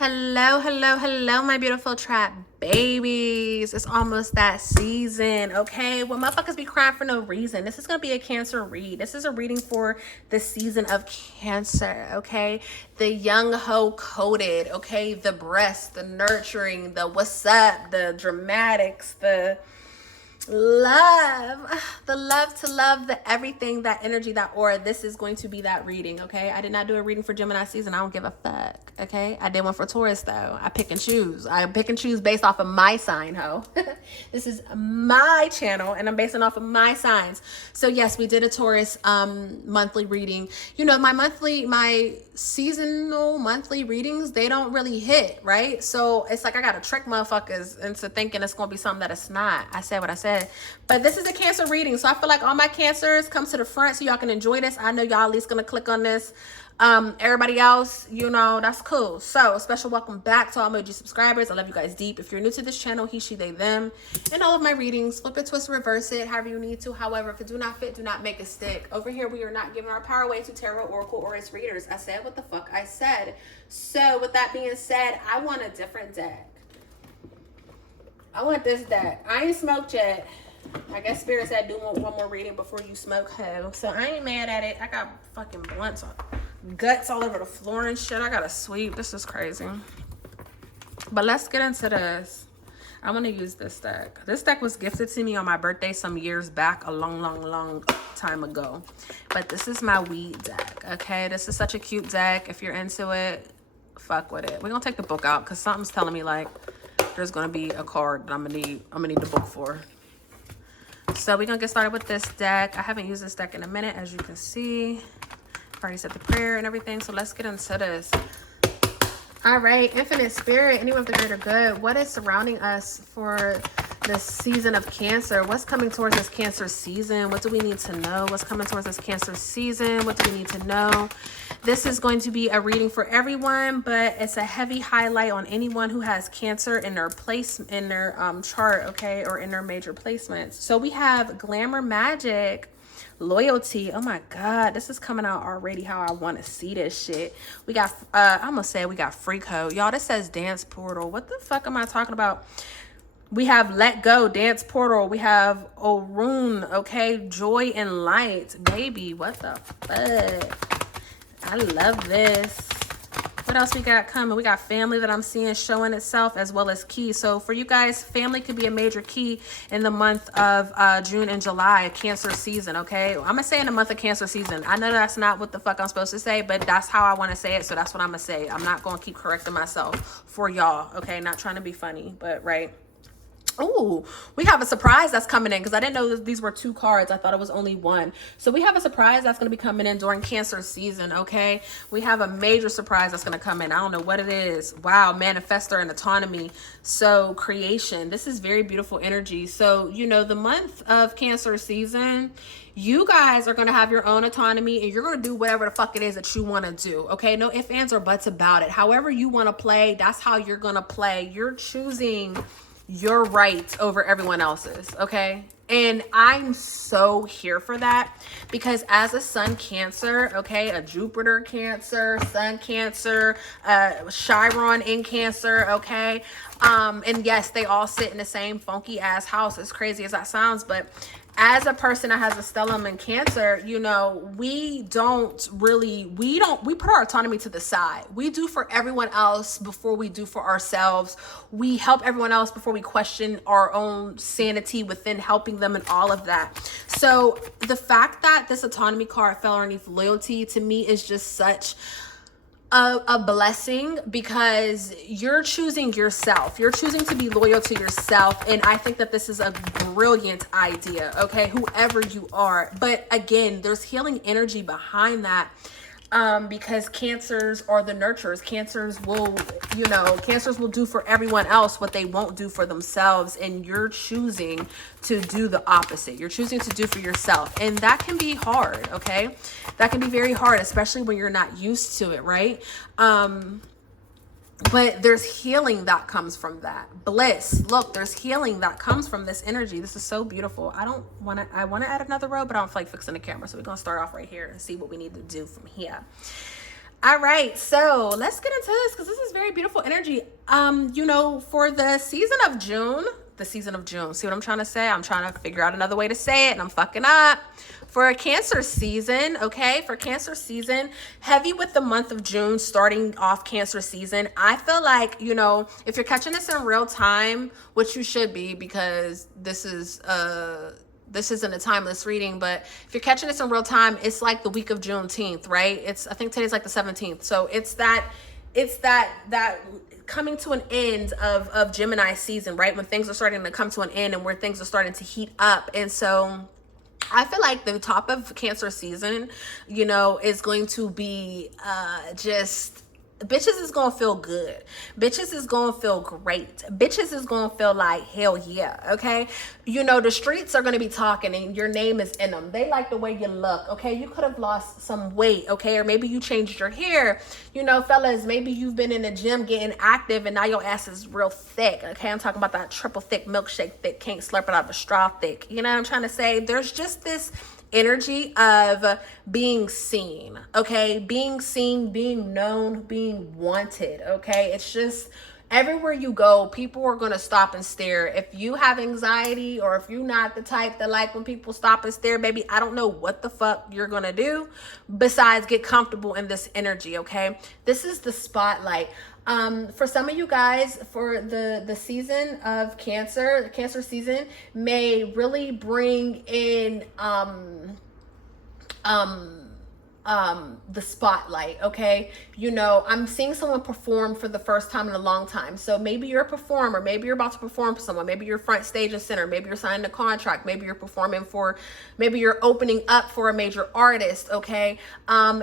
Hello, hello, hello, my beautiful trap babies. It's almost that season, okay? Well, motherfuckers be crying for no reason. This is going to be a Cancer read. This is a reading for the season of Cancer, okay? The young ho coded, okay? The breast, the nurturing, the what's up, the dramatics, the love to love, the everything, that energy, that aura. This is going to be that reading, okay? I did not do a reading for Gemini season. I don't give a fuck, okay? I did one for Taurus though. I pick and choose based off of my sign, ho. This is my channel and I'm basing off of my signs. So yes, we did a Taurus monthly reading. You know, my seasonal monthly readings, they don't really hit, right? So it's like I gotta trick motherfuckers into thinking it's gonna be something that it's not. I said what I said. But this is a Cancer reading, so I feel like all my Cancers come to the front so y'all can enjoy this. I know y'all at least gonna click on this. Everybody else, you know, that's cool. So special welcome back to all my OG subscribers. I love you guys deep. If you're new to this channel, he, she, they, them, and all of my readings, flip it, twist, reverse it, however you need to. However, if it do not fit, do not make a stick. Over here, we are not giving our power away to tarot, oracle, or its readers. I said what the fuck I said. So with that being said, I want a different deck. I want this deck. I ain't smoked yet. I guess Spirit said do one more reading before you smoke, ho. So I ain't mad at it. I got fucking blunts on. Guts all over the floor and shit. I gotta sweep. This is crazy. But let's get into this. I want to use this deck. This deck was gifted to me on my birthday some years back, a long time ago. But this is my weed deck, okay? This is such a cute deck. If you're into it, fuck with it. We're gonna take the book out because something's telling me like there's gonna be a card that I'm gonna need the book for. So we're gonna get started with this deck. I haven't used this deck in a minute, as you can see. I've already said the prayer and everything, so let's get into this. All right, Infinite Spirit, anyone of the greater good, what is surrounding us for this season of Cancer? What's coming towards this Cancer season? What do we need to know? What's coming towards this Cancer season? What do we need to know? This is going to be a reading for everyone, but it's a heavy highlight on anyone who has Cancer in their chart, okay, or in their major placements. So we have Glamour Magic, Loyalty. Oh my god, this is coming out already how I want to see this shit. We got I'm gonna say we got Free Code, y'all. This says Dance Portal. What the fuck am I talking about? We have Let Go, Dance Portal. We have Orun, okay, Joy and Light. Baby, what the fuck? I love this. What else we got coming? We got family that I'm seeing showing itself, as well as key. So for you guys, family could be a major key in the month of June and July, Cancer season, okay? I'm gonna say in the month of Cancer season. I know that's not what the fuck I'm supposed to say, but that's how I want to say it, so that's what I'm gonna say. I'm not gonna keep correcting myself for y'all, okay? Not trying to be funny, but right. Oh, we have a surprise that's coming in, because I didn't know these were two cards. I thought it was only one. So we have a surprise that's going to be coming in during Cancer season, okay? We have a major surprise that's going to come in. I don't know what it is. Wow, manifestor and autonomy. So creation. This is very beautiful energy. So, you know, the month of Cancer season, you guys are going to have your own autonomy and you're going to do whatever the fuck it is that you want to do, okay? No ifs, ands, or buts about it. However you want to play, that's how you're going to play. You're choosing your rights over everyone else's, okay? And I'm so here for that, because as a Sun Cancer, okay, a Jupiter Cancer, Sun Cancer, Chiron in Cancer, okay? And yes, they all sit in the same funky ass house, as crazy as that sounds, but as a person that has a stellium in Cancer, you know, we put our autonomy to the side. We do for everyone else before we do for ourselves. We help everyone else before we question our own sanity within helping them and all of that. So the fact that this autonomy card fell underneath loyalty, to me, is just such a blessing, because you're choosing yourself. You're choosing to be loyal to yourself. And I think that this is a brilliant idea, okay? Whoever you are. But again, there's healing energy behind that. Because Cancers are the nurturers. Cancers will do for everyone else what they won't do for themselves. And you're choosing to do the opposite. You're choosing to do for yourself. And that can be hard, okay? That can be very hard, especially when you're not used to it, right? But there's healing that comes from that. Bliss. Look, there's healing that comes from this energy. This is so beautiful. I want to add another row, but I don't feel like fixing the camera. So we're going to start off right here and see what we need to do from here. All right, so let's get into this because this is very beautiful energy. For the season of June, see what I'm trying to say? I'm trying to figure out another way to say it and I'm fucking up. For a Cancer season, okay? For Cancer season, heavy with the month of June, starting off Cancer season. I feel like, if you're catching this in real time, which you should be because this isn't a timeless reading, but if you're catching this in real time, it's like the week of Juneteenth, right? I think today's like the 17th. So it's that coming to an end of Gemini season, right? When things are starting to come to an end and where things are starting to heat up. And so I feel like the top of Cancer season, is going to be just bitches is gonna feel good. Bitches is gonna feel great. Bitches is gonna feel like hell yeah, okay? The streets are gonna be talking and your name is in them. They like the way you look, okay? You could have lost some weight, okay? Or maybe you changed your hair. Fellas, maybe you've been in the gym getting active and now your ass is real thick, okay? I'm talking about that triple thick, milkshake thick, can't slurp it out of a straw thick. You know what I'm trying to say? There's just this energy of being seen, okay? Being seen, being known, being wanted, okay? It's just everywhere you go, people are going to stop and stare. If you have anxiety or if you're not the type that like when people stop and stare, baby, I don't know what the fuck you're going to do besides get comfortable in this energy, okay? This is the spotlight. For some of you guys, for the season of Cancer season may really bring in the spotlight, okay? I'm seeing someone perform for the first time in a long time. So maybe you're a performer, maybe you're about to perform for someone, maybe you're front stage and center, maybe you're signing a contract, maybe you're maybe you're opening up for a major artist, okay?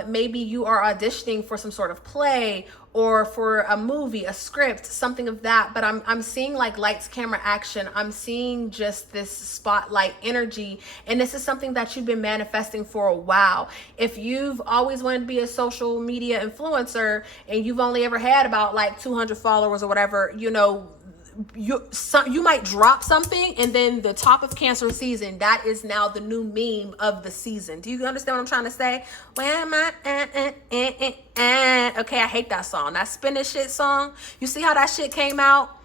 Maybe you are auditioning for some sort of play or for a movie, a script, something of that. But I'm seeing like lights, camera, action. I'm seeing just this spotlight energy. And this is something that you've been manifesting for a while. If you've always wanted to be a social media influencer and you've only ever had about like 200 followers or whatever, you might drop something and then the top of Cancer season, that is now the new meme of the season. Do you understand what I'm trying to say? Where am I? Okay, I hate that song. That spinning shit song. You see how that shit came out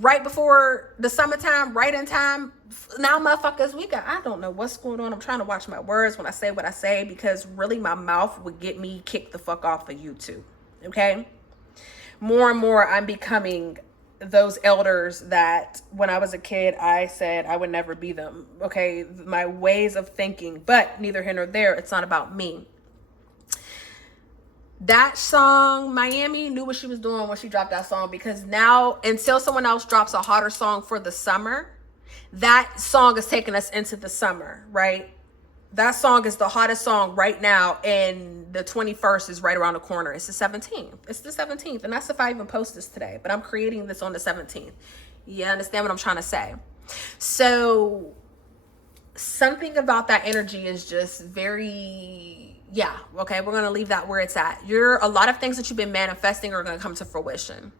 right before the summertime, right in time. Now motherfuckers, I don't know what's going on. I'm trying to watch my words when I say what I say because really my mouth would get me kicked the fuck off of YouTube. Okay? More and more I'm becoming those elders that when I was a kid, I said I would never be them. Okay, my ways of thinking, but neither here nor there. It's not about me. That song, Miami knew what she was doing when she dropped that song because now until someone else drops a hotter song for the summer, that song is taking us into the summer, right? That song is the hottest song right now, and the 21st is right around the corner. It's the 17th. It's the 17th, and that's if I even post this today. But I'm creating this on the 17th. You understand what I'm trying to say? So something about that energy is just very, yeah, okay, we're going to leave that where it's at. A lot of things that you've been manifesting are going to come to fruition.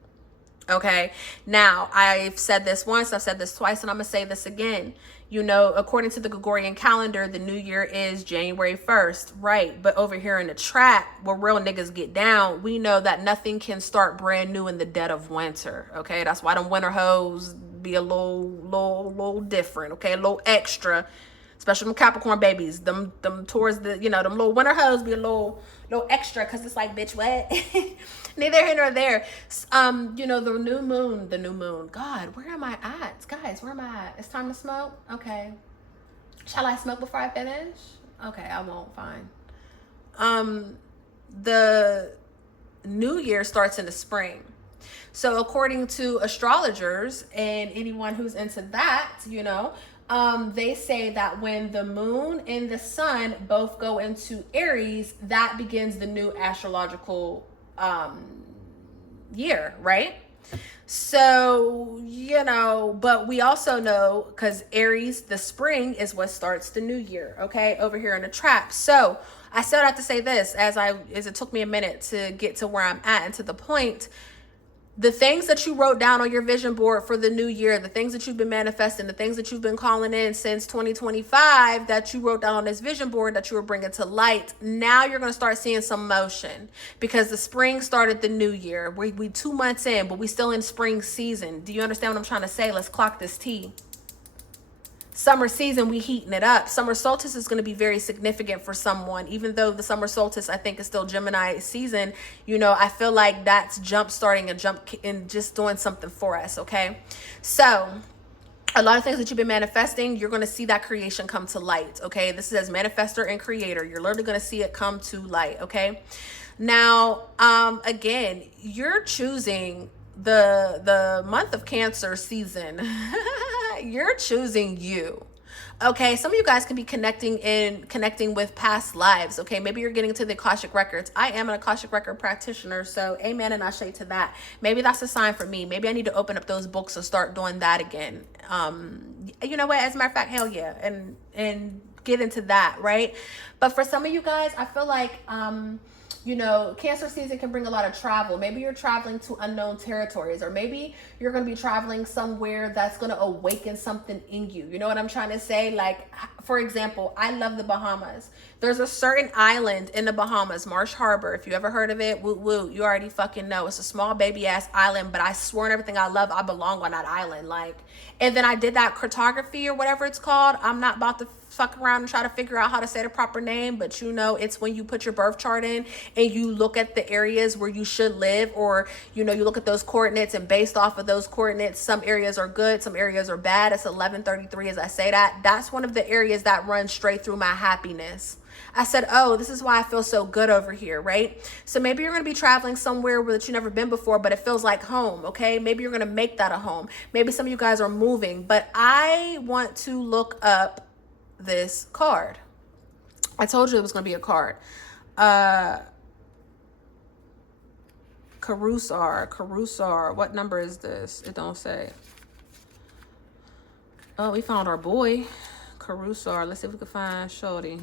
Okay, now I've said this once, I've said this twice, and I'm going to say this again. According to the Gregorian calendar, the new year is January 1st, right? But over here in the trap, where real niggas get down, we know that nothing can start brand new in the dead of winter, okay? That's why them winter hoes be a little different, okay? A little extra, especially them Capricorn babies. Them towards the, them little winter hoes be a little extra because it's like, bitch, what? Neither here nor there. The new moon. God, where am I at? Guys, where am I at? It's time to smoke? Okay. Shall I smoke before I finish? Okay, I won't. Fine. The new year starts in the spring. So according to astrologers and anyone who's into that, they say that when the moon and the sun both go into Aries, that begins the new astrological year, right? So, but we also know because Aries, the spring, is what starts the new year, okay, over here in the trap. So I still have to say this as it took me a minute to get to where I'm at and to the point. the things that you wrote down on your vision board for the new year, the things that you've been manifesting, the things that you've been calling in since 2025 that you wrote down on this vision board that you were bringing to light, now you're going to start seeing some motion because the spring started the new year. We 2 months in, but we still in spring season. Do you understand what I'm trying to say? Let's clock this T. Summer season, we heating it up. Summer solstice is going to be very significant for someone, even though the summer solstice, I think, is still Gemini season. You know, I feel like that's jump starting a jump and just doing something for us. Okay. So a lot of things that you've been manifesting, you're going to see that creation come to light. Okay. This is as manifestor and creator. You're literally going to see it come to light. Okay. Now, again, you're choosing the month of Cancer season. You're choosing you. Okay, some of you guys can be connecting with past lives. Okay, maybe you're getting to the Akashic records. I am an Akashic record practitioner, so amen and ashe to that. Maybe that's a sign for me. Maybe I need to open up those books and start doing that again. You know what? As a matter of fact, hell yeah, and get into that, right? But for some of you guys, I feel like you know, Cancer season can bring a lot of travel. Maybe you're traveling to unknown territories, or maybe you're going to be traveling somewhere that's going to awaken something in you. You know what I'm trying to say? Like, for example, I love the Bahamas. There's a certain island in the Bahamas, Marsh Harbor. If you ever heard of it, woo woo, you already fucking know. It's a small baby ass island, but I swear on everything I love, I belong on that island. Like, and then I did that cartography or whatever it's called. I'm not about to fuck around and try to figure out how to say the proper name, but you know, it's when you put your birth chart in and you look at the areas where you should live, or you know, you look at those coordinates, and based off of those coordinates, some areas are good, some areas are bad. It's 1133 as I say that. That's one of the areas that runs straight through my happiness. I said, oh, this is why I feel so good over here, right? So maybe you're going to be traveling somewhere that you've never been before, but it feels like home, okay? Maybe you're going to make that a home. Maybe some of you guys are moving, but I want to look up this card. I told you it was going to be a card. Carusar. What number is this? It don't say. Oh, we found our boy, Carusar. Let's see if we can find Shorty.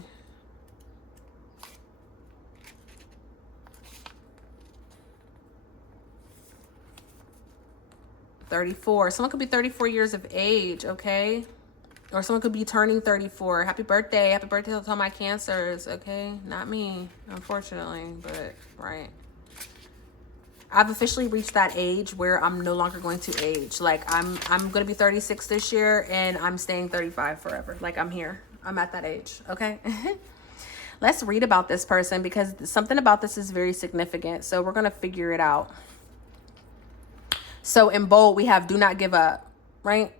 $34. Someone could be 34 years of age, okay? Or someone could be turning 34. Happy birthday. Happy birthday to all my Cancers, okay? Not me, unfortunately, but right. I've officially reached that age where I'm no longer going to age. Like, I'm going to be 36 this year, and I'm staying 35 forever. Like, I'm here. I'm at that age, okay? Let's read about this person, because something about this is very significant. So we're going to figure it out. So in bold, we have do not give up, right?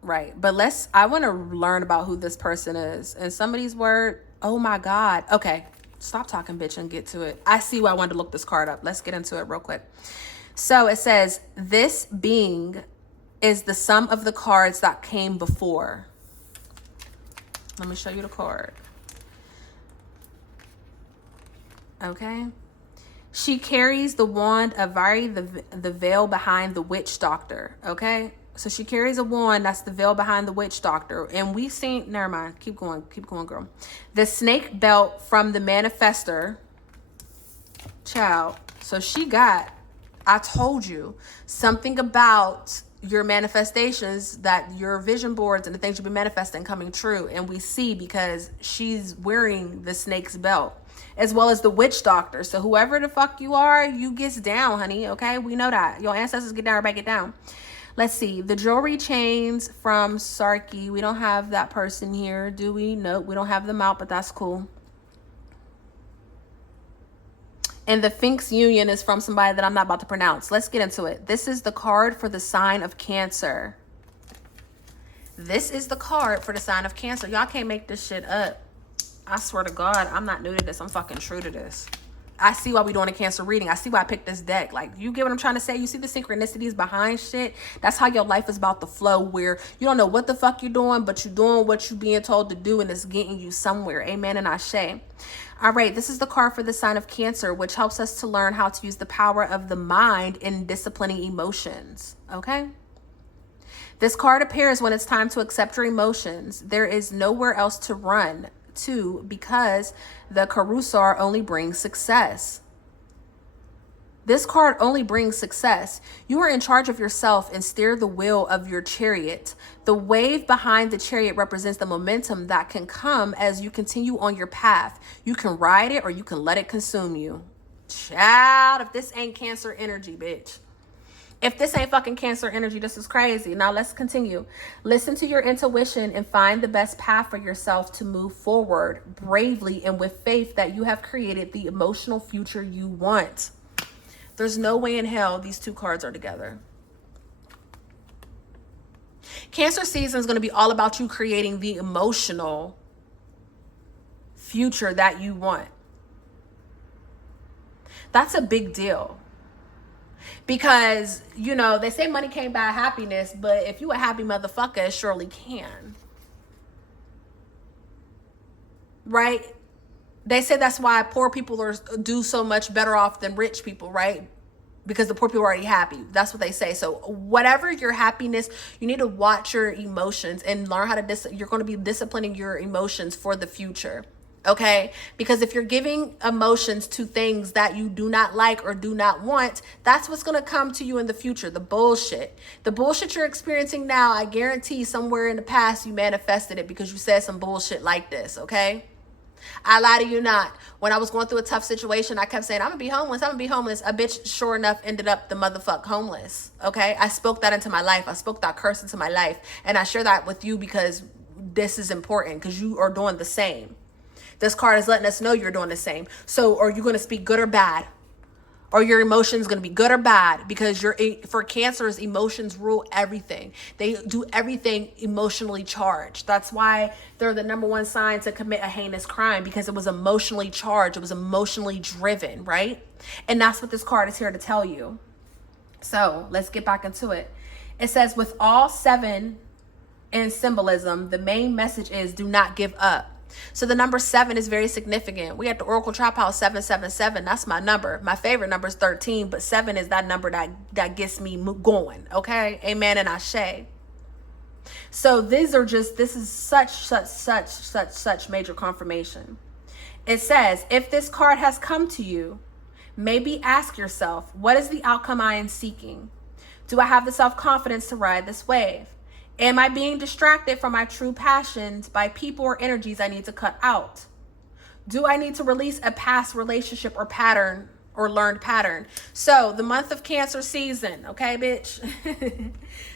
Right. But I want to learn about who this person is. And somebody's word, oh my God. Okay. Stop talking, bitch, and get to it. I see why I wanted to look this card up. Let's get into it real quick. So it says, this being is the sum of the cards that came before. Let me show you the card. Okay. She carries the wand of Vari, the veil behind the witch doctor. Okay. So she carries a wand. That's the veil behind the witch doctor. And we seen, never mind. Keep going, girl. The snake belt from the manifestor. Child. So she got, I told you, something about your manifestations, that your vision boards and the things you've been manifesting coming true. And we see because she's wearing the snake's belt, as well as the witch doctor. So whoever the fuck you are, you gets down, honey. Okay. We know that. Your ancestors get down, everybody get down. Let's see. The jewelry chains from Sarki. We don't have that person here, do we? Nope. We don't have them out, but that's cool. And the Sphinx Union is from somebody that I'm not about to pronounce. Let's get into it. This is the card for the sign of Cancer. This is the card for the sign of Cancer. Y'all can't make this shit up. I swear to God, I'm not new to this. I'm fucking true to this. I see why we're doing a Cancer reading. I see why I picked this deck. Like, you get what I'm trying to say? You see the synchronicities behind shit? That's how your life is about to flow, where you don't know what the fuck you're doing, but you're doing what you're being told to do, and it's getting you somewhere. Amen and ashe. All right, this is the card for the sign of Cancer, which helps us to learn how to use the power of the mind in disciplining emotions. Okay? This card appears when it's time to accept your emotions. There is nowhere else to run to, because the Carusar only brings success. This card only brings success. You are in charge of yourself and steer the wheel of your chariot. The wave behind the chariot represents the momentum that can come as you continue on your path. You can ride it or you can let it consume you. Child, if this ain't Cancer energy, bitch. If this ain't fucking Cancer energy, this is crazy. Now let's continue. Listen to your intuition and find the best path for yourself to move forward bravely and with faith that you have created the emotional future you want. There's no way in hell these two cards are together. Cancer season is going to be all about you creating the emotional future that you want. That's a big deal. Because, you know, they say money can't buy happiness, but if you a happy motherfucker, it surely can. Right? They say that's why poor people do so much better off than rich people, right? Because the poor people are already happy. That's what they say. So whatever your happiness, you need to watch your emotions and learn how to, you're going to be disciplining your emotions for the future. Okay? Because if you're giving emotions to things that you do not like or do not want, that's what's going to come to you in the future. The bullshit. The bullshit you're experiencing now, I guarantee somewhere in the past you manifested it because you said some bullshit like this. Okay? I lie to you not. When I was going through a tough situation, I kept saying, I'm going to be homeless. I'm going to be homeless. A bitch, sure enough, ended up the motherfuck homeless. Okay? I spoke that into my life. I spoke that curse into my life. And I share that with you because this is important because you are doing the same. This card is letting us know you're doing the same. So are you going to speak good or bad? Or your emotions going to be good or bad? Because for Cancers, emotions rule everything. They do everything emotionally charged. That's why they're the number one sign to commit a heinous crime, because it was emotionally charged. It was emotionally driven, right? And that's what this card is here to tell you. So let's get back into it. It says, with all 7 in symbolism, the main message is do not give up. So the number 7 is very significant. We at the Oracle Traphouse 777. That's my number. My favorite number is 13, but 7 is that number that gets me going. Okay, amen and ashe. So this is such major confirmation. It says, if this card has come to you, maybe ask yourself, what is the outcome I am seeking? Do I have the self-confidence to ride this wave? Am I being distracted from my true passions by people or energies I need to cut out? Do I need to release a past relationship or pattern or learned pattern? So the month of Cancer season, okay, bitch?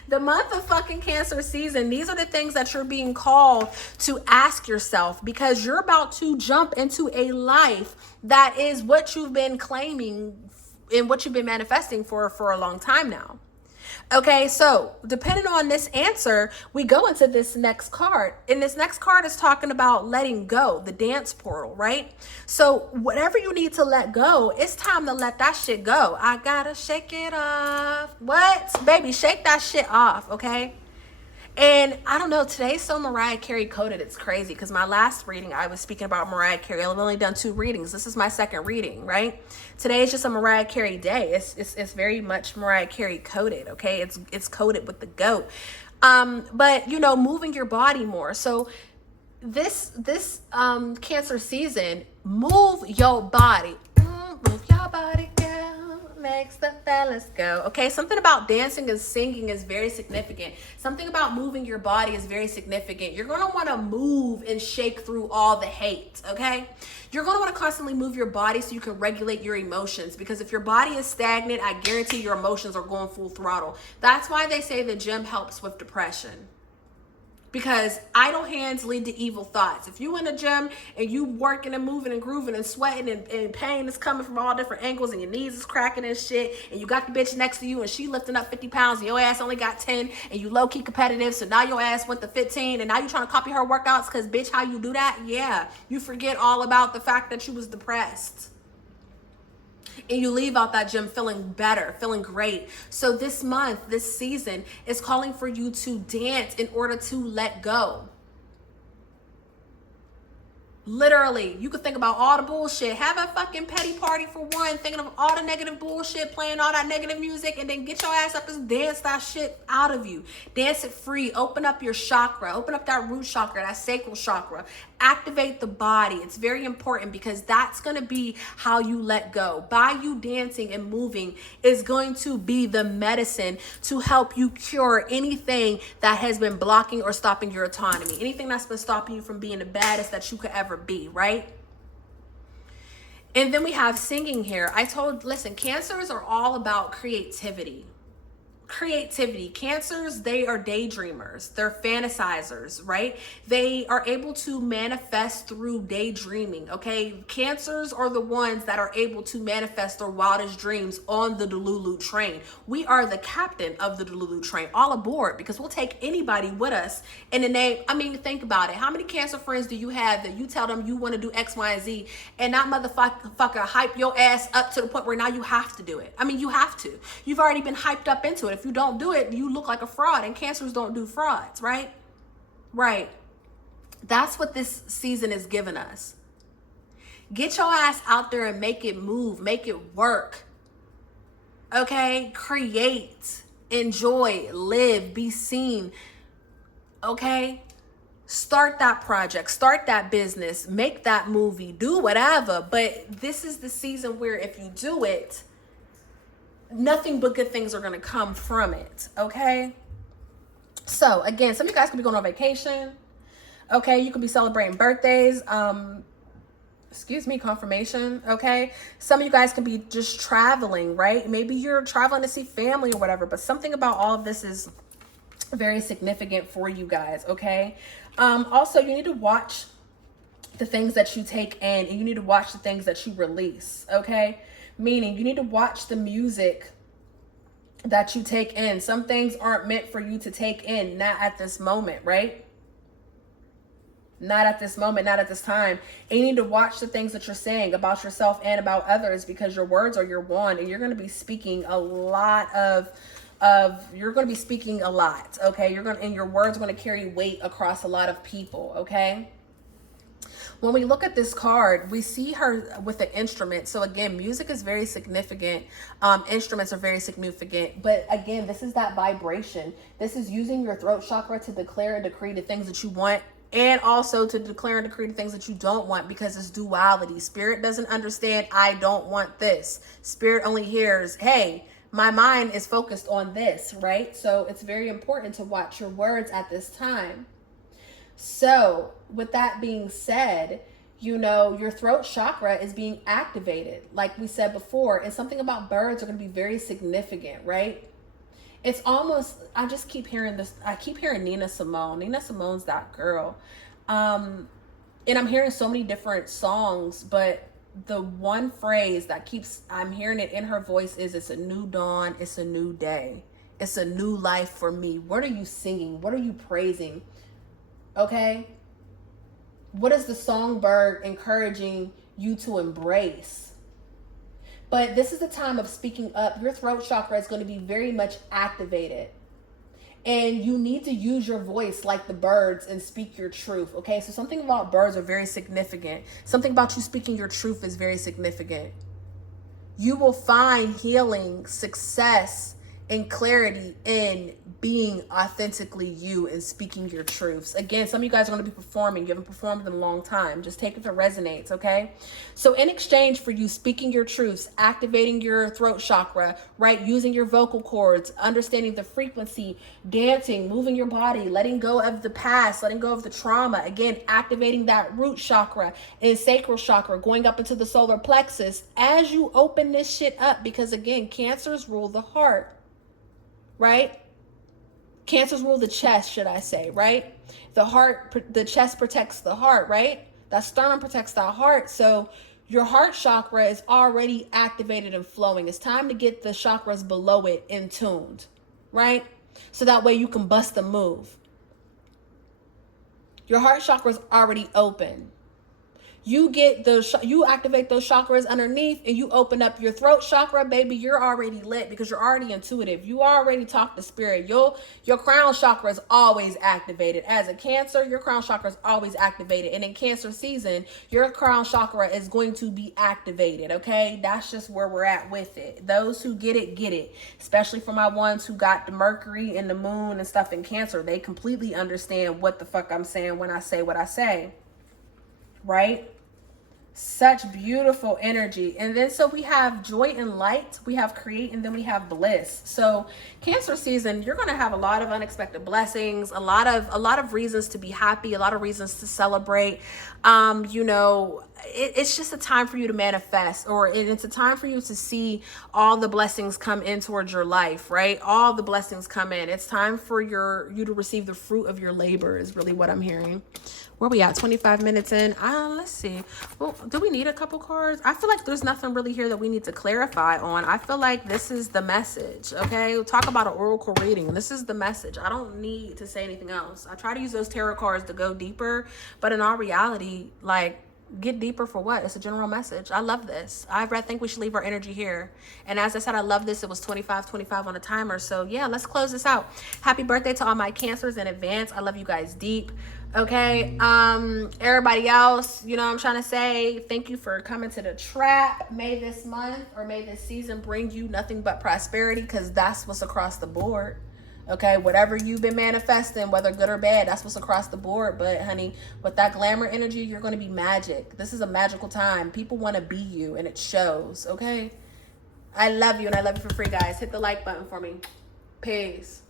The month of fucking Cancer season, these are the things that you're being called to ask yourself, because you're about to jump into a life that is what you've been claiming and what you've been manifesting for a long time now. Okay, so depending on this answer, we go into this next card. And this next card is talking about letting go, the dance portal, right? So whatever you need to let go, it's time to let that shit go. I gotta shake it off. What? Baby, shake that shit off, okay? And I don't know, today's so Mariah Carey coded. It's crazy because my last reading, I was speaking about Mariah Carey. I've only done 2 readings. This is my second reading, right? Today is just a Mariah Carey day. It's very much Mariah Carey coded, okay? It's coded with the GOAT. But, you know, moving your body more. So this Cancer season, move your body. Move your body, girl. Makes the fellas go. Okay, something about dancing and singing is very significant. Something about moving your body is very significant. You're going to want to move and shake through all the hate, okay? You're going to want to constantly move your body so you can regulate your emotions, because if your body is stagnant, I guarantee your emotions are going full throttle. That's why they say the gym helps with depression. Because idle hands lead to evil thoughts. If you in the gym and you working and moving and grooving and sweating and pain is coming from all different angles and your knees is cracking and shit, and you got the bitch next to you and she lifting up 50 pounds and your ass only got 10, and you low-key competitive, so now your ass went to 15 and now you trying to copy her workouts because, bitch, how you do that? Yeah, you forget all about the fact that you was depressed. And you leave out that gym feeling better, feeling great. So this month, this season is calling for you to dance in order to let go. Literally, you could think about all the bullshit. Have a fucking petty party for one, thinking of all the negative bullshit, playing all that negative music, and then get your ass up and dance that shit out of you. Dance it free. Open up your chakra. Open up that root chakra, that sacral chakra. Activate the body. It's very important because that's going to be how you let go. By you dancing and moving is going to be the medicine to help you cure anything that has been blocking or stopping your autonomy. Anything that's been stopping you from being the baddest that you could ever be, right? And then we have singing here. Listen, Cancers are all about creativity. Cancers, they are daydreamers. They're fantasizers, right? They are able to manifest through daydreaming, okay? Cancers are the ones that are able to manifest their wildest dreams on the Delulu train. We are the captain of the Delulu train. All aboard, because we'll take anybody with us in the name. I mean, think about it. How many Cancer friends do you have that you tell them you want to do X, Y, and Z, and that motherfucker hype your ass up to the point where now you have to do it? I mean, you have to. You've already been hyped up into it. If you don't do it, you look like a fraud, and Cancers don't do frauds, right? Right. That's what this season is giving us. Get your ass out there and make it move, make it work. Okay? Create, enjoy, live, be seen. Okay? Start that project, start that business, make that movie, do whatever. But this is the season where if you do it, nothing but good things are going to come from it. Okay. So again, some of you guys could be going on vacation. Okay. You could be celebrating birthdays. Confirmation. Okay. Some of you guys can be just traveling, right? Maybe you're traveling to see family or whatever, but something about all of this is very significant for you guys. Okay. Also, you need to watch the things that you take in, and you need to watch the things that you release. Okay. Meaning you need to watch the music that you take in. Some things aren't meant for you to take in, not at this moment, right? Not at this moment, not at this time. And you need to watch the things that you're saying about yourself and about others, because your words are your wand, and you're going to be speaking a lot you're going to be speaking a lot, okay? And your words are going to carry weight across a lot of people, okay? When we look at this card, we see her with an instrument. So again, music is very significant. Instruments are very significant. But again, this is that vibration. This is using your throat chakra to declare and decree the things that you want, and also to declare and decree the things that you don't want, because it's duality. Spirit doesn't understand, I don't want this. Spirit only hears, hey, my mind is focused on this, right? So it's very important to watch your words at this time. So with that being said, your throat chakra is being activated. Like we said before, and something about birds are going to be very significant, right? It's almost, I just keep hearing this. I keep hearing Nina Simone. Nina Simone's that girl. And I'm hearing so many different songs, but the one phrase that I'm hearing it in her voice is, it's a new dawn. It's a new day. It's a new life for me. What are you singing? What are you praising? Okay. What is the songbird encouraging you to embrace? But this is the time of speaking up. Your throat chakra is going to be very much activated. And you need to use your voice like the birds and speak your truth. Okay. So something about birds are very significant. Something about you speaking your truth is very significant. You will find healing, success, and clarity in being authentically you and speaking your truths. Again, some of you guys are going to be performing. You haven't performed in a long time. Just take it to resonates, okay? So in exchange for you speaking your truths, activating your throat chakra, right? Using your vocal cords, understanding the frequency, dancing, moving your body, letting go of the past, letting go of the trauma. Again, activating that root chakra and sacral chakra, going up into the solar plexus as you open this shit up. Because again, Cancers rule the heart. Right? Cancers rule the chest, should I say, right? The chest protects the heart, right? That sternum protects the heart. So your heart chakra is already activated and flowing. It's time to get the chakras below it in tuned, right? So that way you can bust the move. Your heart chakra is already open. You activate those chakras underneath, and you open up your throat chakra, baby. You're already lit because you're already intuitive. You already talk to spirit. Your crown chakra is always activated. As a Cancer, your crown chakra is always activated. And in Cancer season, your crown chakra is going to be activated. Okay. That's just where we're at with it. Those who get it, get it. Especially for my ones who got the Mercury and the moon and stuff in Cancer. They completely understand what the fuck I'm saying when I say what I say. right? Such beautiful energy. And then so we have joy and light, we have create, and then we have bliss. So Cancer season, you're going to have a lot of unexpected blessings, a lot of reasons to be happy, a lot of reasons to celebrate. You know, it's just a time for you to manifest, or it's a time for you to see all the blessings come in towards your life, right? All the blessings come in. It's time for you to receive the fruit of your labor is really what I'm hearing. Where we at? 25 minutes in. Let's see. Well, do we need a couple cards? I feel like there's nothing really here that we need to clarify on. I feel like this is the message, okay? We'll talk about an oracle reading. This is the message. I don't need to say anything else. I try to use those tarot cards to go deeper, but in all reality, like, get deeper for what? It's a general message. I love this. I think we should leave our energy here. And as I said, I love this. It was 25 on a timer. So yeah, let's close this out. Happy birthday to all my Cancers in advance. I love you guys deep. Okay. Everybody else, you know what I'm trying to say? Thank you for coming to the trap. May this month or may this season bring you nothing but prosperity, because that's what's across the board. Okay, whatever you've been manifesting, whether good or bad, that's what's across the board. But honey, with that glamour energy, you're going to be magic. This is a magical time. People want to be you, and it shows. Okay, I love you, and I love you for free, guys. Hit the like button for me. Peace.